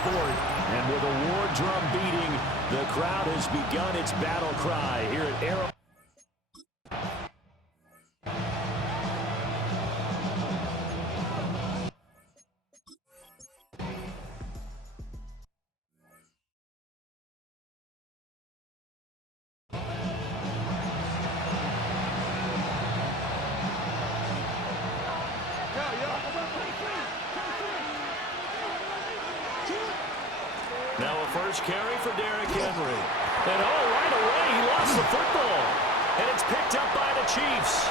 sport. And with a war drum beating, the crowd has begun its battle cry here at Arrow. Now a first carry for Derrick Henry. And right away, he lost the football. And it's picked up by the Chiefs.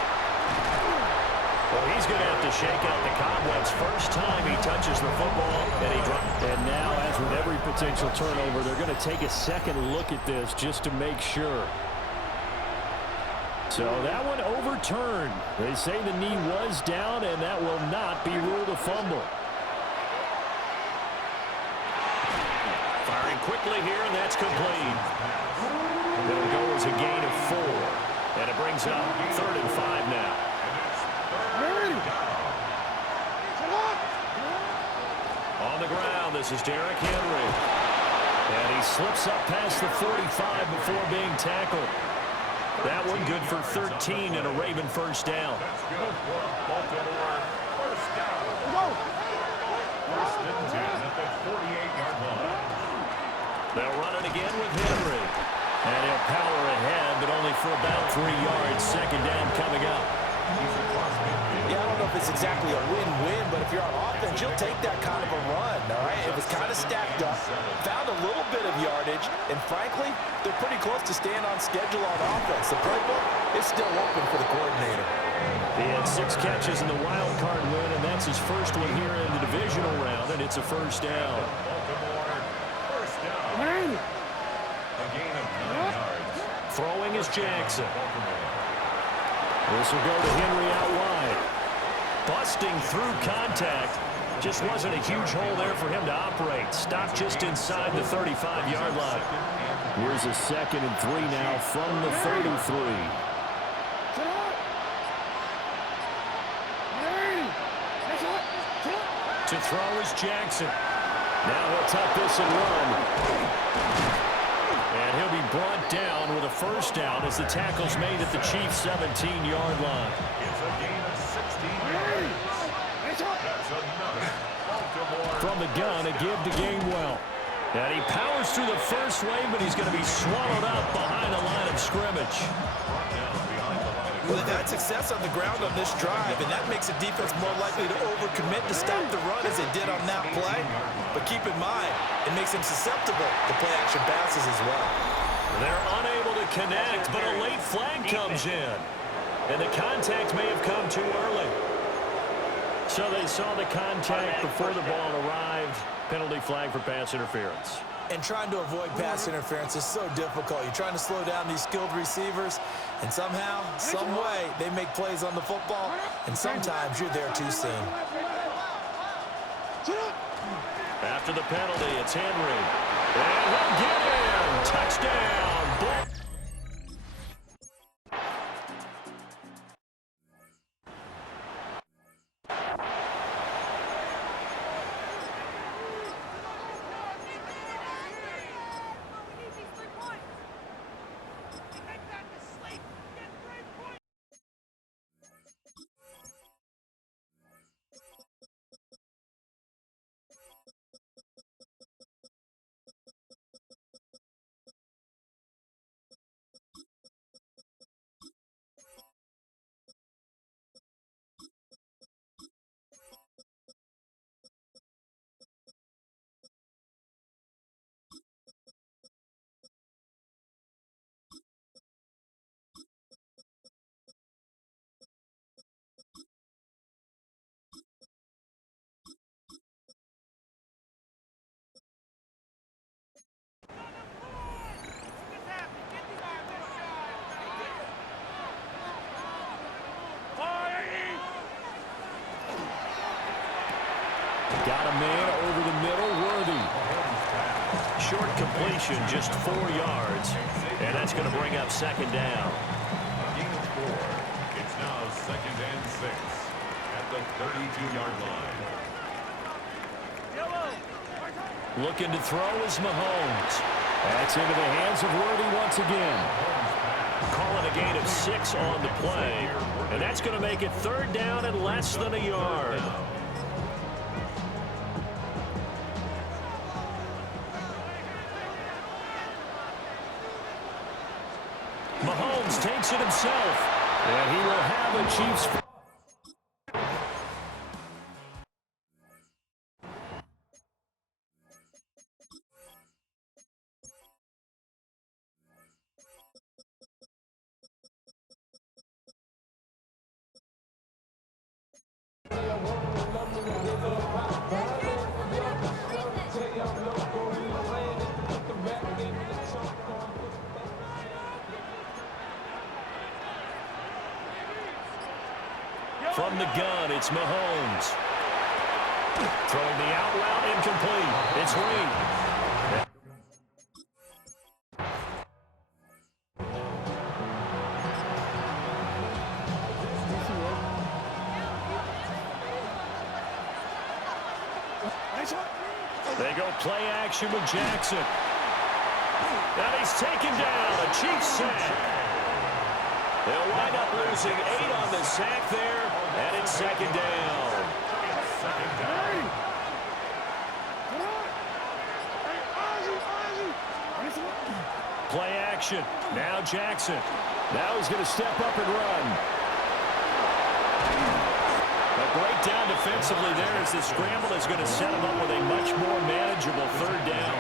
Well, he's going to have to shake out the cobwebs first time he touches the football. And he drops. And now, as with every potential turnover, they're going to take a second look at this just to make sure. So that one overturned. They say the knee was down, and that will not be ruled a fumble. Firing quickly here, and that's complete. It'll go as a gain of 4. And it brings up 3rd and 5 now. On the ground, this is Derrick Henry. And he slips up past the 45 before being tackled. That one good for 13 and a Raven first down. They'll run it again with Henry. And he'll power ahead, but only for about 3 yards. Second down coming up. Yeah, I don't know if it's exactly a win-win, but if you're on offense, you'll take that kind of a run, all right? It was kind of stacked up, found a little bit of yardage, and frankly, they're pretty close to staying on schedule on offense. The playbook is still open for the coordinator. He had 6 catches in the wild card win, and that's his first one here in the divisional round, and it's a first down. Throwing is Jackson. This will go to Henry out wide. Busting through contact. Just wasn't a huge hole there for him to operate. Stopped just inside the 35-yard line. Here's a 2nd and 3 now from the 33. To throw is Jackson. Now he'll tuck this and run. And he'll be brought down with a first down as the tackle's made at the Chiefs' 17-yard line. It's a gain of 16. From the gun, a give to Gainwell. And he powers through the first wave, but he's going to be swallowed up behind the line of scrimmage. Well, they've had success on the ground on this drive, and that makes the defense more likely to overcommit to stop the run as they did on that play. But keep in mind, it makes them susceptible to play-action passes as well. They're unable to connect, but a late flag comes in. And the contact may have come too early. So they saw the contact before the ball arrived. Penalty flag for pass interference. And trying to avoid pass interference is so difficult. You're trying to slow down these skilled receivers, and somehow, some way, they make plays on the football, and sometimes you're there too soon. After the penalty, it's Henry. And he'll get in. Touchdown. Bull. Got a man over the middle, Worthy. Short completion, just 4 yards. And that's going to bring up second down. Gain of 4. It's now 2nd and 6 at the 32-yard line. Looking to throw is Mahomes. That's into the hands of Worthy once again. Calling a gain of 6 on the play. And that's going to make it 3rd down and less than a yard. Mahomes takes it himself. And he will have a Chiefs. From the gun, it's Mahomes. Throwing the out route, incomplete. It's Reed. They go play action with Jackson. And he's taken down. A Chiefs sack. They'll wind up losing 8 on the sack there, and it's 2nd down. Play action. Now Jackson. Now he's going to step up and run. A breakdown defensively there as the scramble is going to set him up with a much more manageable 3rd down.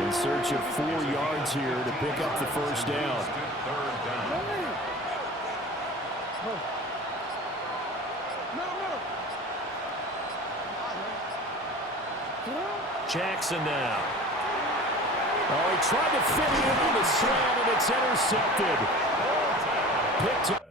In search of 4 yards here to pick up the 1st down. Jackson now. Oh, he tried to fit it in on the slant, and it's intercepted. Picked up.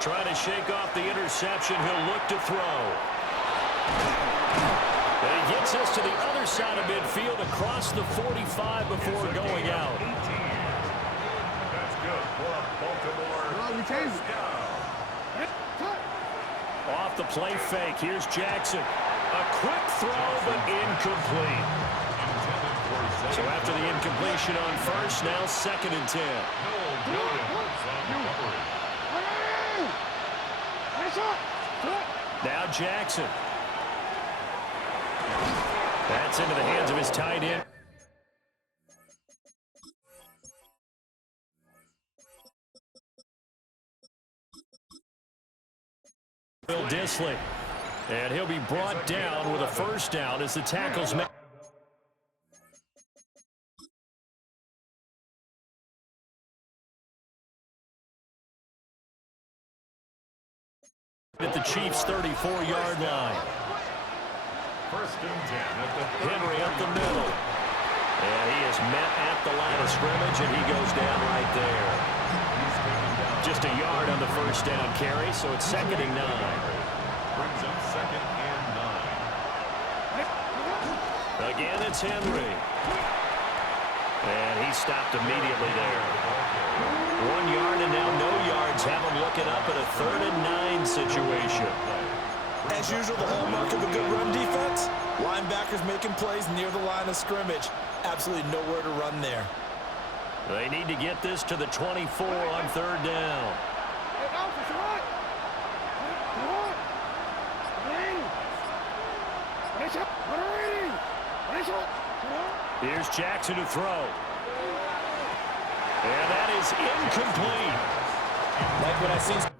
Trying to shake off the interception. He'll look to throw. And he gets us to the other side of midfield across the 45 before going out. That's good for a Baltimore. Off the play fake. Here's Jackson. A quick throw, but incomplete. So after the incompletion on first, now 2nd and 10. Now Jackson. That's into the hands of his tight end. Will Disley. And he'll be brought down with a 1st down as the tackles make. At the Chiefs' 34-yard line. 1st and 10 at the Henry up the middle. And he is met at the line of scrimmage, and he goes down right there. Just a yard on the 1st down carry, so it's 2nd and 9. Brings up 2nd and 9. Again, it's Henry. And he stopped immediately there. 1 yard and now no yards. Have him looking up at a 3rd and 9 situation. As usual, the hallmark of a good run defense, linebackers making plays near the line of scrimmage. Absolutely nowhere to run there. They need to get this to the 24 on 3rd down. Here's Jackson to throw. And that is incomplete. Like what I see.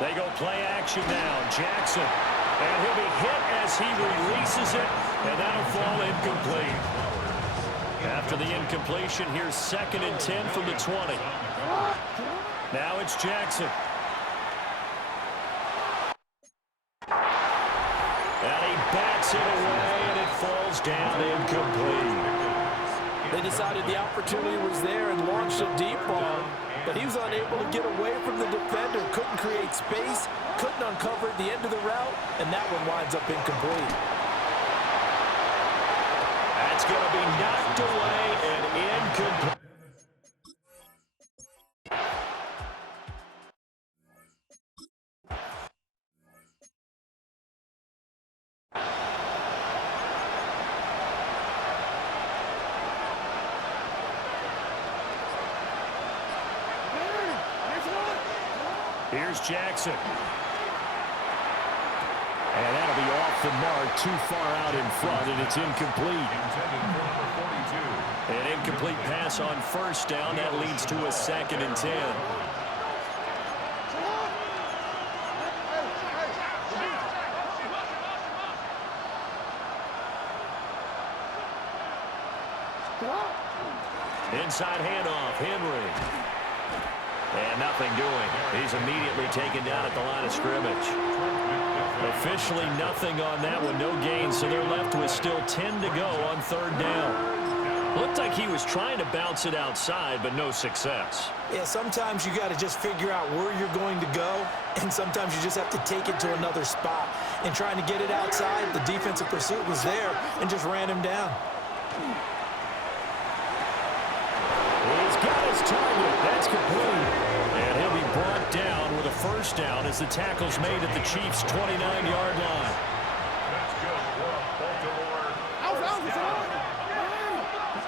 They go play action now. Jackson. And he'll be hit as he releases it. And that'll fall incomplete. After the incompletion, here's 2nd and 10 from the 20. Now it's Jackson. And he bats it away, and it falls down incomplete. They decided the opportunity was there and launched a deep ball, but he was unable to get away from the defender, couldn't create space, couldn't uncover the end of the route, and that one winds up incomplete. That's going to be knocked away and incomplete. Here's Jackson. And that'll be off the mark, too far out in front, and it's incomplete. An incomplete pass on 1st down. That leads to a 2nd and 10. Inside handoff, Henry. And nothing doing. He's immediately taken down at the line of scrimmage. Officially nothing on that one, no gain, so they're left with still 10 to go on 3rd down. Looked like he was trying to bounce it outside, but no success. Yeah, sometimes you got to just figure out where you're going to go, and sometimes you just have to take it to another spot. And trying to get it outside, the defensive pursuit was there and just ran him down. He's got his target. That's complete. And he'll be brought down with a 1st down as the tackle's made at the Chiefs' 29-yard line. That's good work, Baltimore.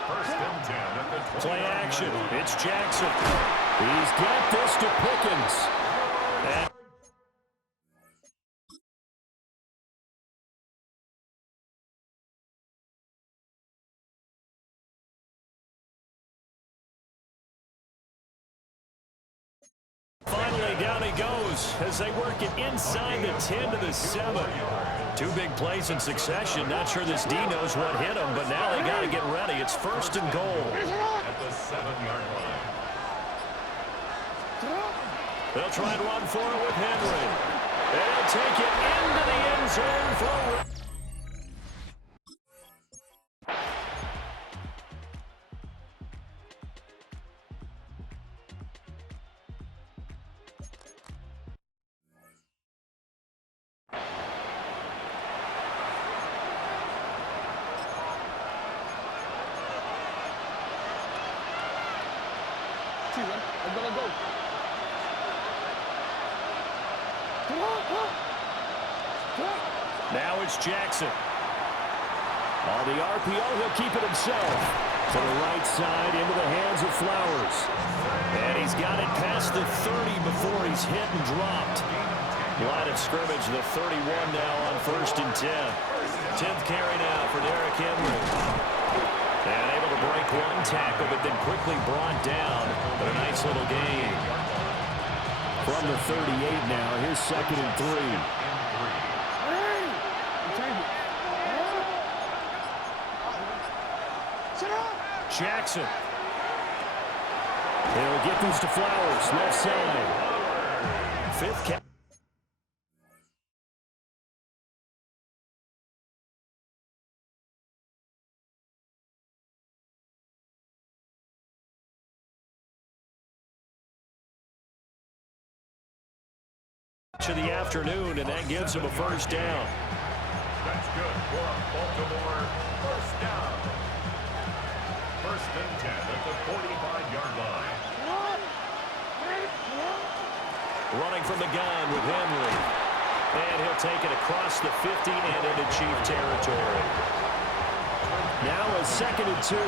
First and 10 at the 29. Play action. It's Jackson. He's got this to Pickens. And finally, down he goes as they work it inside the 10 to the 7. 2 big plays in succession. Not sure this D knows what hit him, but now they got to get ready. It's 1st and goal. At the 7-yard line. They'll try and run for it with Henry. They'll take it into the end zone for a... Now it's Jackson. On the RPO, he'll keep it himself. To the right side, into the hands of Flowers. And he's got it past the 30 before he's hit and dropped. Line of scrimmage, the 31 now on 1st and 10. 10th carry now for Derrick Henry. And able to break one tackle, but then quickly brought down. But a nice little gain. From the 38 now, here's 2nd and 3. Jackson. He'll get this to Flowers, left side. 5th catch. Of the afternoon, and that gives him a 1st down. That's good for a Baltimore 1st down. 1st and 10 at the 45-yard line. Running from the gun with Henry. And he'll take it across the 50 and into Chief territory. Now a 2nd and 2. 8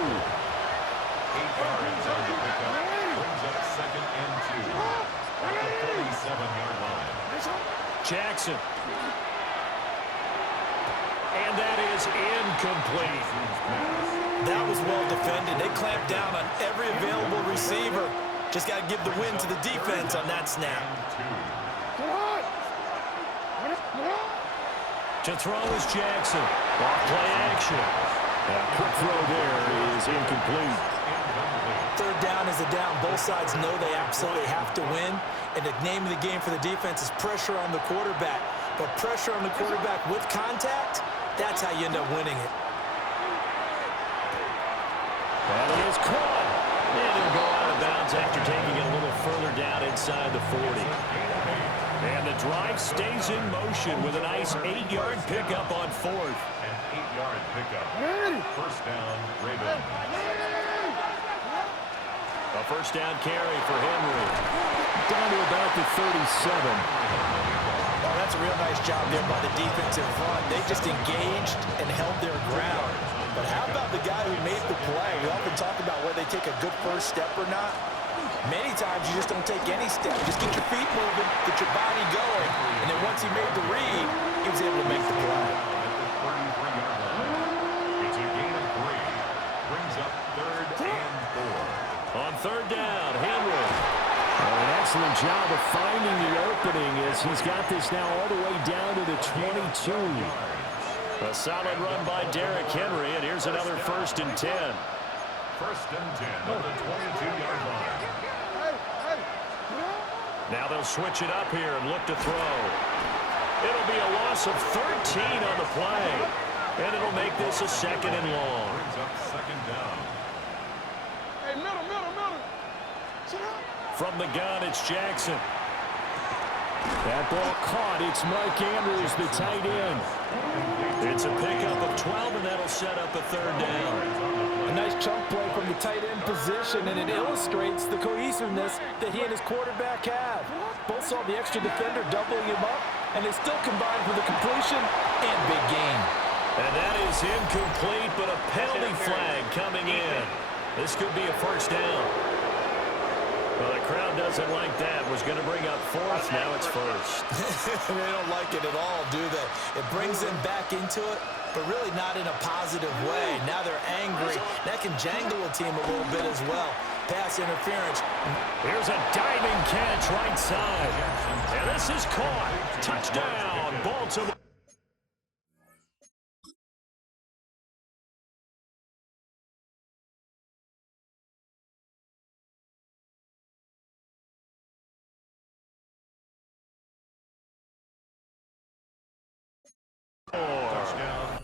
yards on the pickup. Brings up 2nd and 2 at the 37-yard line. Jackson. And that is incomplete. That was well defended. They clamped down on every available receiver. Just got to give the win to the defense on that snap. To throw is Jackson. Off play action. Quick throw there is incomplete. Third down is a down. Both sides know they absolutely have to win. And the name of the game for the defense is pressure on the quarterback. But pressure on the quarterback with contact, that's how you end up winning it. And it is caught. And it'll go out of bounds after taking it a little further down inside the 40. And the drive stays in motion with a nice 8-yard pickup on fourth. An 8-yard pickup. First down, Ravens. A first down carry for Henry. Down to about the 37. Well, that's a real nice job there by the defensive front. They just engaged and held their ground. But how about the guy who made the play? We often talk about whether they take a good first step or not. Many times you just don't take any step. Just get your feet moving, get your body going. And then once he made the read, he was able to make the play. It's a gain of 3. Brings up 3rd and 4. On third down, Henry. An excellent job of finding the opening as he's got this now all the way down to the 22. A solid run by Derrick Henry, and here's another 1st and 10. 1st and 10 on the 22-yard line. Now they'll switch it up here and look to throw. It'll be a loss of 13 on the play, and it'll make this a 2nd and long. Brings up 2nd down. Hey, middle. From the gun, it's Jackson. That ball caught. It's Mike Andrews, the tight end. It's a pickup of 12, and that'll set up a 3rd down. A nice chunk play from the tight end position, and it illustrates the cohesiveness that he and his quarterback have. Both saw the extra defender doubling him up, and they still combined for the completion and big gain. And that is incomplete, but a penalty flag coming in. This could be a 1st down. Well, the crowd doesn't like that. Was going to bring up 4th. Now it's 1st. They don't like it at all, do they? It brings them back into it, but really not in a positive way. Now they're angry. That can jangle a team a little bit as well. Pass interference. Here's a diving catch right side. And this is caught. Touchdown, Baltimore. Touchdown.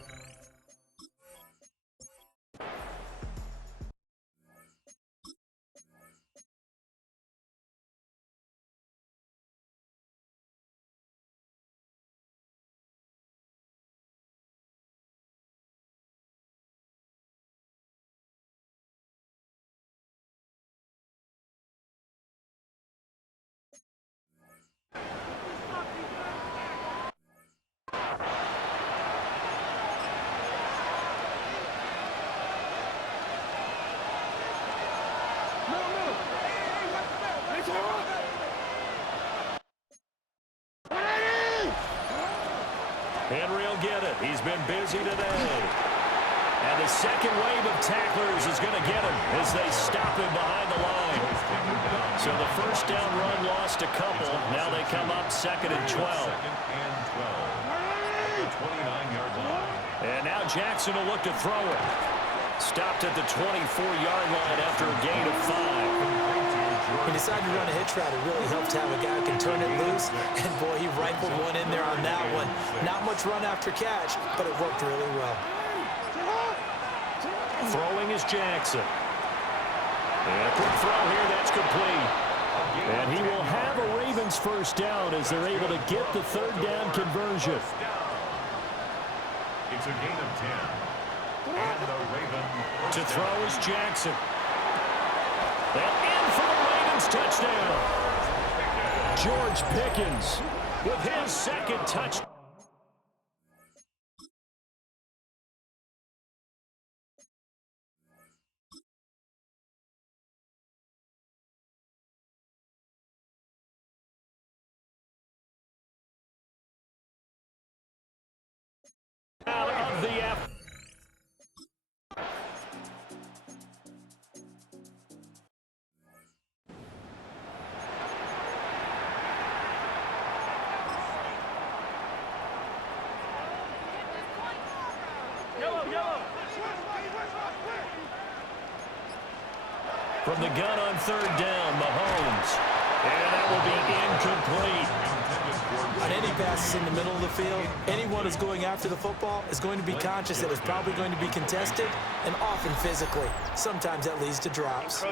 Henry will get it. He's been busy today. And the second wave of tacklers is going to get him as they stop him behind the line. So the 1st down run lost a couple. Now they come up 2nd and 12. 2nd and 12. The 29-yard line. And now Jackson will look to throw it. Stopped at the 24-yard line after a gain of 5. He decided to run a hitch route. It really helps to have a guy who can turn it loose. And, boy, he rifled one in there on that one. Not much run after catch, but it worked really well. Throwing is Jackson. And a quick throw here. That's complete. And he will have a Ravens 1st down as they're able to get the 3rd down conversion. It's a gain of 10. And the Ravens. To throw is Jackson. And in for the Ravens touchdown. George Pickens with his 2nd touchdown. Out of the F. From the gun on third down, Mahomes. And that will be incomplete. On any passes in the middle of the field, anyone who's going after the football is going to be conscious that it's probably going to be contested and often physically. Sometimes that leads to drops.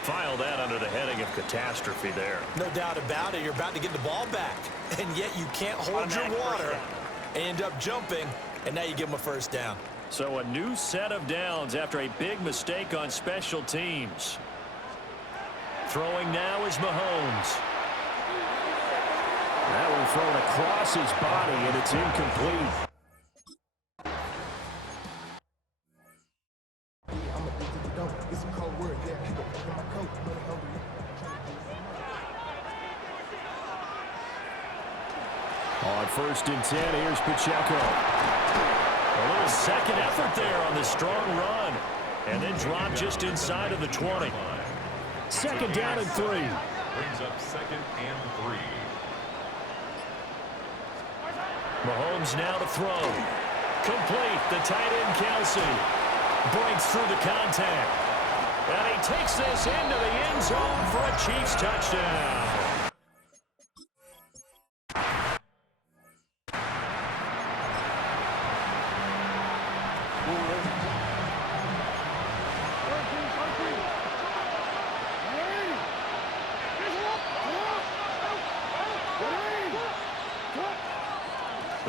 File that under the heading of catastrophe there. No doubt about it. You're about to get the ball back, and yet you can't hold your water. End up jumping, and now you give them a first down. So a new set of downs after a big mistake on special teams. Throwing now is Mahomes. That one thrown across his body, and it's incomplete. On 1st and 10, here's Pacheco. A little second effort there on the strong run. And then drop just inside of the 20. 2nd down and 3. Brings up 2nd and 3. Mahomes now to throw. Complete. The tight end, Kelsey. Breaks through the contact. And he takes this into the end zone for a Chiefs touchdown.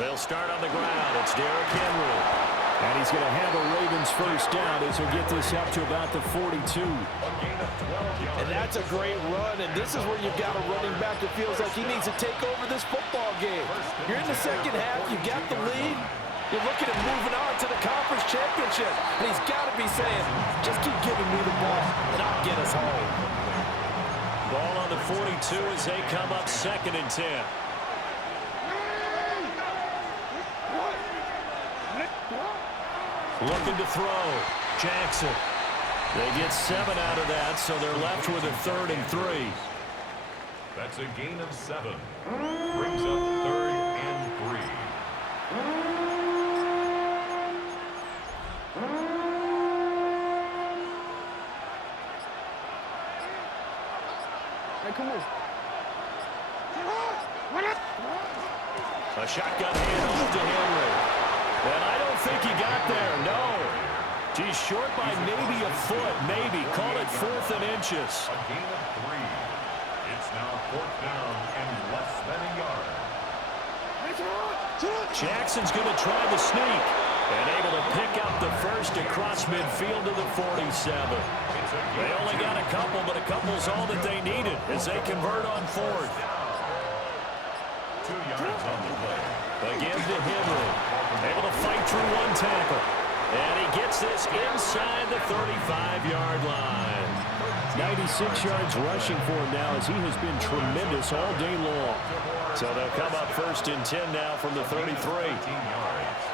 They'll start on the ground. It's Derrick Henry. And he's going to have a Ravens first down as he'll get this up to about the 42. And that's a great run, and this is where you've got a running back that feels like he needs to take over this football game. You're in the second half. You got the lead. You're looking at moving on to the conference championship. And he's got to be saying, just keep giving me the ball, and I'll get us home. Ball on the 42 as they come up 2nd and 10. Looking to throw. Jackson. They get 7 out of that, so they're left with a 3rd and 3. That's a gain of 7. Brings up 3rd and 3. Hey, come on. A shotgun handoff to Henry. And I don't think he got there, no. He's short by maybe a foot, maybe. Call it 4th and inches. A gain of 3. It's now 4th down and less than a yard. Jackson's going to try the sneak. And able to pick up the first across midfield to the 47. They only got a couple, but a couple's all that they needed as they convert on 4th. 2 yards on the play. Again to Henry. Able to fight through one tackle. And he gets this inside the 35-yard line. 96 yards rushing for him now as he has been tremendous all day long. So they'll come up 1st and 10 now from the 33. 18 yards.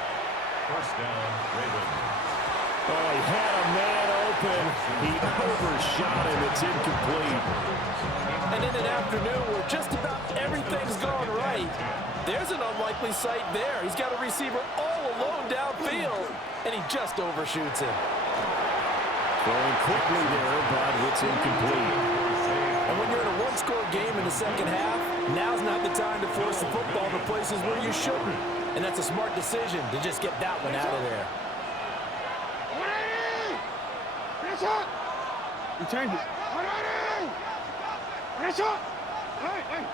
First down, Ravens. Oh, he had a man open. He overshot him. It's incomplete. And in an afternoon where just about everything's gone right, there's an unlikely sight there. He's got a receiver all alone downfield, and he just overshoots him. Going quickly there, but it's incomplete. And when you're in a one-score game in the second half, now's not the time to force the football to places where you shouldn't. And that's a smart decision to just get that one out of there. You change it. Hey.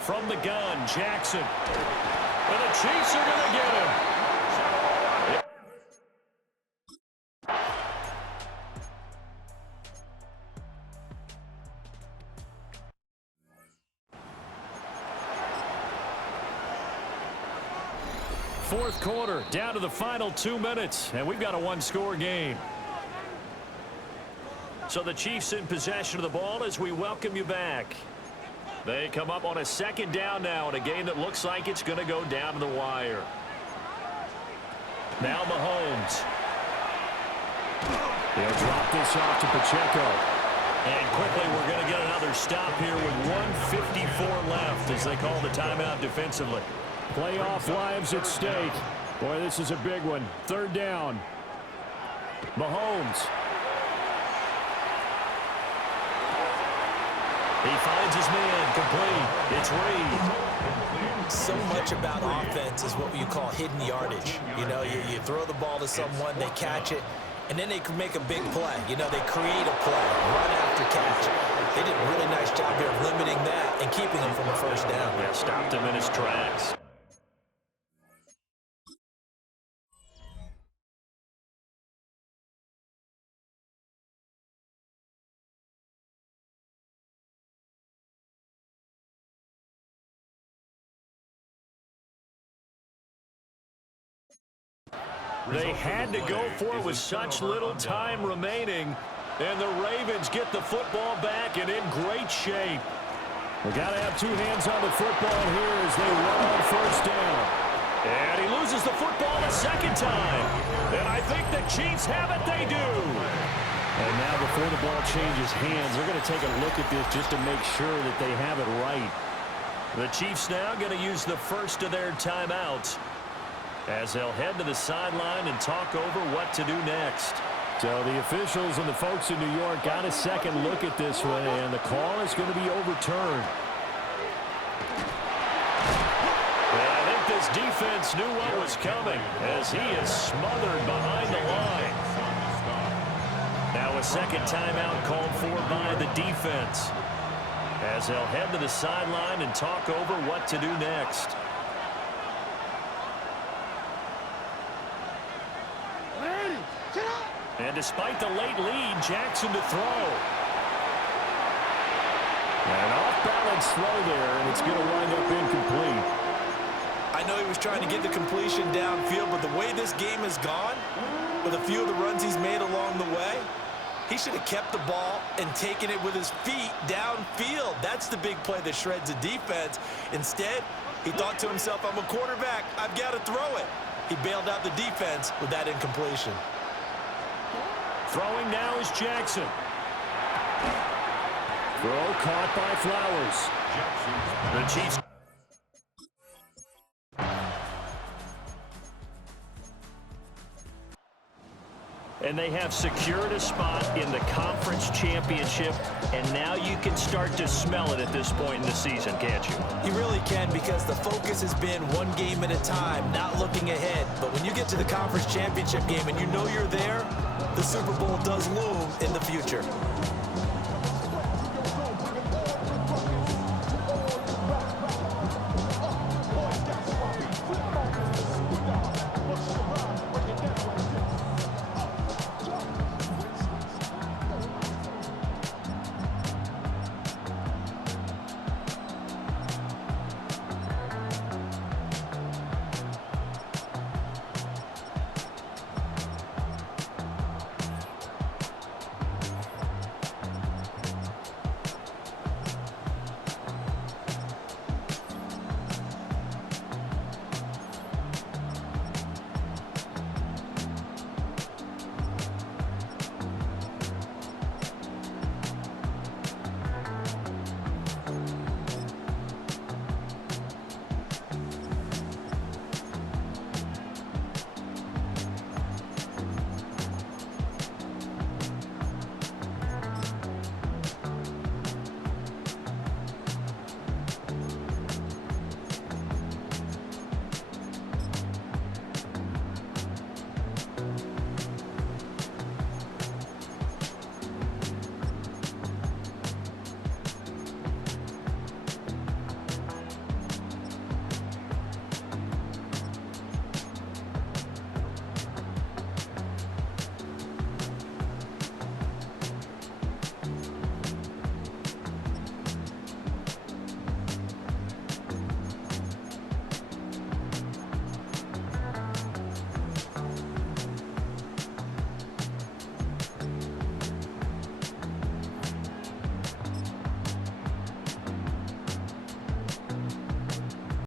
From the gun, Jackson. And the Chiefs are going to get him. Fourth quarter, down to the final 2 minutes, and we've got a one-score game. So the Chiefs in possession of the ball as we welcome you back. They come up on a 2nd down now in a game that looks like it's going to go down to the wire. Now Mahomes. They'll drop this off to Pacheco. And quickly, we're going to get another stop here with 1:54 left as they call the timeout defensively. Playoff lives at stake. Boy, this is a big one. Third down. Mahomes. He finds his man complete. It's Reed. So much about offense is what you call hidden yardage. You know, you throw the ball to someone, they catch it, and then they can make a big play. You know, they create a play, run after catch. They did a really nice job here of limiting that and keeping him from a first down. Yeah, stopped him in his tracks. They had to go for it with such little time remaining. And the Ravens get the football back and in great shape. We got to have two hands on the football here as they run on first down. And he loses the football a second time. And I think the Chiefs have it. They do. And now before the ball changes hands, they're going to take a look at this just to make sure that they have it right. The Chiefs now going to use the first of their timeouts as they'll head to the sideline and talk over what to do next. So the officials and the folks in New York got a second look at this one, and the call is going to be overturned. And I think this defense knew what was coming as he is smothered behind the line. Now a second timeout called for by the defense as they'll head to the sideline and talk over what to do next. And despite the late lead, Jackson to throw. An off-balance throw there, and it's going to wind up incomplete. I know he was trying to get the completion downfield, but the way this game has gone, with a few of the runs he's made along the way, he should have kept the ball and taken it with his feet downfield. That's the big play that shreds the defense. Instead, he thought to himself, I'm a quarterback, I've got to throw it. He bailed out the defense with that incompletion. Throwing now is Jackson. Throw caught by Flowers. The Chiefs. And they have secured a spot in the conference championship, and now you can start to smell it at this point in the season, can't you? You really can, because the focus has been one game at a time, not looking ahead. But when you get to the conference championship game and you know you're there, the Super Bowl does loom in the future.